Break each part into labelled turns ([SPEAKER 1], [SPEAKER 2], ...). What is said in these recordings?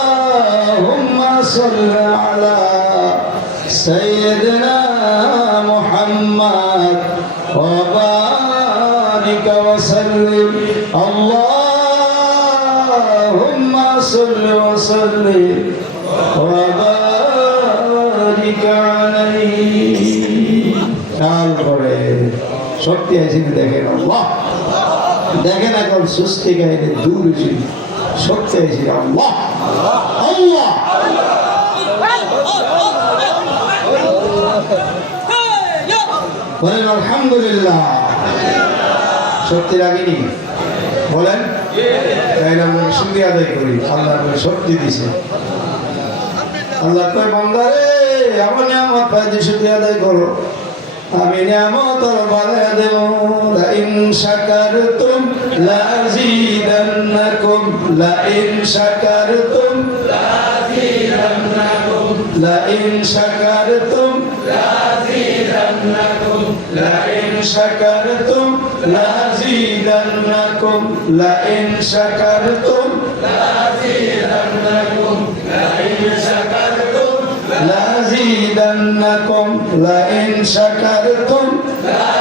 [SPEAKER 1] اللهم صل على سيدنا محمد وبارك وسلم اللهم صل وسلم وبارك عليه تعال করে সত্যি আছে দেখেন আল্লাহ দেখেন এখন সুস্থি গাইলে দূর শক্তি আছে আল্লাহ! আল্লাহ! বলেন, আলহামদুলিল্লাহ। শক্তি লাগেনি বলেন তাইলে আমরা শুক্রিয়া আদায় করি। আল্লাহ শক্তি দিছে আল্লাহ কয় বন্দারে আমার নিয়ামত পাইতে শুক্রিয়া আদায় করো। আমি নিয়ামত বাড়ায় দেব। لئن شكرتم لأزيدنكم لئن شكرتم
[SPEAKER 2] لأزيدنكم
[SPEAKER 1] لئن شكرتم لأزيدنكم لئن شكرتم لأزيدنكم لئن شكرتم لأزيدنكم
[SPEAKER 2] لئن شكرتم
[SPEAKER 1] لأزيدنكم لئن شكرتم
[SPEAKER 2] لأزيدنكم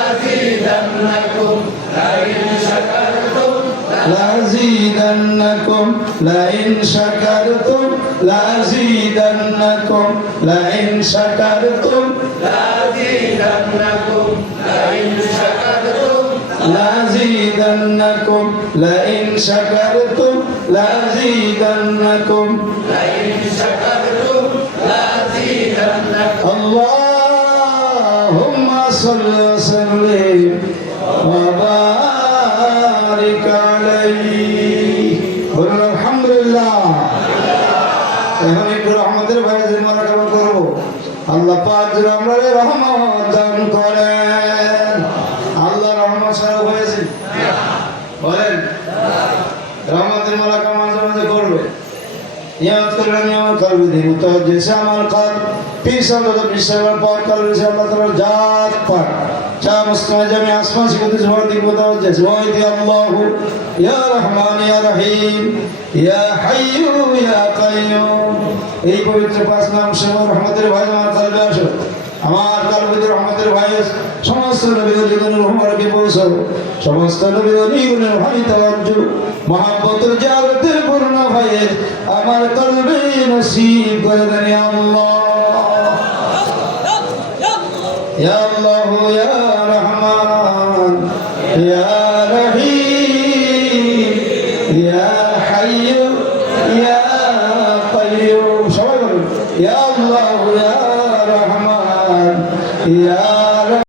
[SPEAKER 1] لئن شكرتم لأزيدنكم لئن شكرتم
[SPEAKER 2] لأزيدنكم لئن شكرتم
[SPEAKER 1] لأزيدنكم لئن شكرتم لأزيدنكم لئن
[SPEAKER 2] شكرتم لأزيدنكم
[SPEAKER 1] اللهم صل وسلم وبارك এখন একটু রহমতের ভাই জিম্মারা কেমন করব? আল্লাহ পাক যেন আমরা রহমত দান করেন। আল্লাহ রহমত সারা হয়েছে। বলেন, রহমতের মালাকা মাঝে মাঝে করবে? নিয়ামত করলে নিয়ামত করবে দিন তো জেসে আমার পিস আমরা তো বিশ্বের পর কাল রয়েছে আল্লাহ তালার জাত পাক যা মুসলিম জামি আসমান শিখতে জোয়ার দিক মতো জেসে ওয়াইদি আল্লাহ। ইয়া রহমান, ইয়া রহিম। ইয়া হাইয়ু, ইয়া কাইয়ুম। এই পবিত্র পাঁচ নাম সহ রহমতের ভাই, আমার কালবে আসো। আমার কালবে রহমতের ভাই, সমস্ত নবী অলিগণের রহমানকে পৌঁছাও। সমস্ত অলিগণের ভাই পূর্ণ আমার নসিব করে দেন আল্লাহ। কাইয়ুম